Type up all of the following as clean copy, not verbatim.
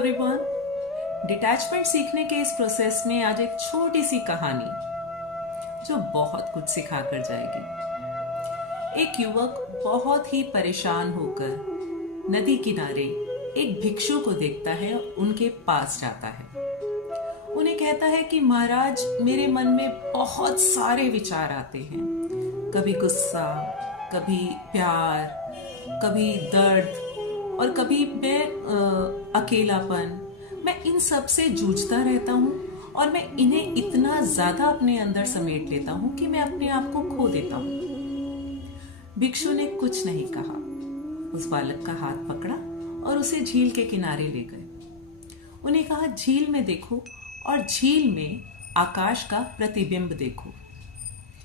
Everyone. Detachment सीखने के इस प्रोसेस में आज एक छोटी सी कहानी जो बहुत कुछ सिखा कर जाएगी। एक युवक बहुत ही परेशान होकर नदी किनारे एक भिक्षु को देखता है, उनके पास जाता है। उन्हें कहता है कि महाराज, मेरे मन में बहुत सारे विचार आते हैं, कभी गुस्सा, कभी प्यार, कभी दर्द और कभी मैं अकेलापन। मैं इन सब से जूझता रहता हूँ और मैं इन्हें इतना ज्यादा अपने अंदर समेट लेता हूँ कि मैं अपने आप को खो देता हूँ। भिक्षु ने कुछ नहीं कहा, उस बालक का हाथ पकड़ा और उसे झील के किनारे ले गए। उन्हें कहा, झील में देखो और झील में आकाश का प्रतिबिंब देखो,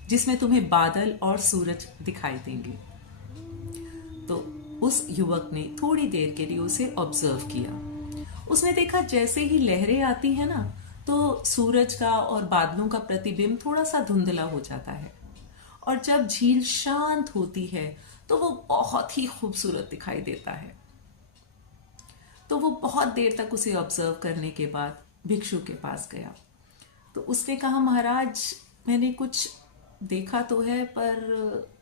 जिसमें तुम्हें बादल और सूरज दिखाई देंगे। तो उस युवक ने थोड़ी देर के लिए उसे ऑब्जर्व किया। उसने देखा जैसे ही लहरें आती है ना, तो सूरज का और बादलों का प्रतिबिंब थोड़ा सा धुंधला हो जाता है, और जब झील शांत होती है तो वो बहुत ही खूबसूरत दिखाई देता है। तो वो बहुत देर तक उसे ऑब्जर्व करने के बाद भिक्षु के पास गया। तो उसने कहा, महाराज, मैंने कुछ देखा तो है, पर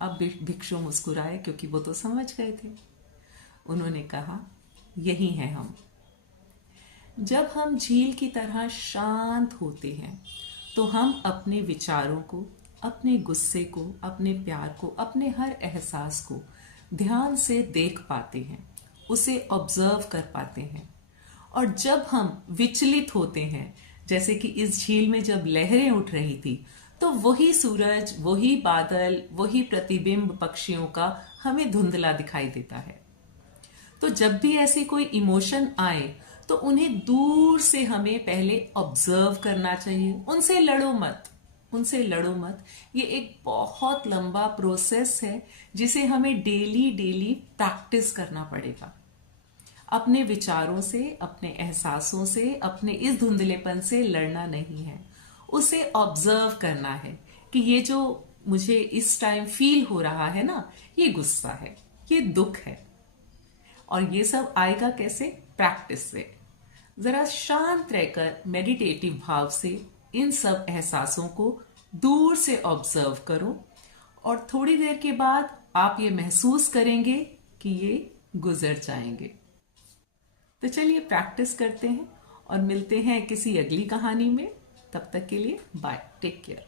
अब भिक्षु मुस्कुराए क्योंकि वो तो समझ गए थे। उन्होंने कहा, यही है हम। जब हम झील की तरह शांत होते हैं तो हम अपने विचारों को, अपने गुस्से को, अपने प्यार को, अपने हर एहसास को ध्यान से देख पाते हैं, उसे ऑब्जर्व कर पाते हैं। और जब हम विचलित होते हैं, जैसे कि इस झील में जब लहरें उठ रही थी, तो वही सूरज, वही बादल, वही प्रतिबिंब पक्षियों का हमें धुंधला दिखाई देता है। तो जब भी ऐसे कोई इमोशन आए तो उन्हें दूर से हमें पहले ऑब्जर्व करना चाहिए। उनसे लड़ो मत, उनसे लड़ो मत। ये एक बहुत लंबा प्रोसेस है जिसे हमें डेली प्रैक्टिस करना पड़ेगा। अपने विचारों से, अपने एहसासों से, अपने इस धुंधलेपन से लड़ना नहीं है, उसे ऑब्जर्व करना है कि ये जो मुझे इस टाइम फील हो रहा है ना, ये गुस्सा है, ये दुख है। और ये सब आएगा कैसे? प्रैक्टिस से। जरा शांत रहकर मेडिटेटिव भाव से इन सब एहसासों को दूर से ऑब्जर्व करो, और थोड़ी देर के बाद आप ये महसूस करेंगे कि ये गुजर जाएंगे। तो चलिए प्रैक्टिस करते हैं और मिलते हैं किसी अगली कहानी में। तब तक के लिए बाय, टेक केयर।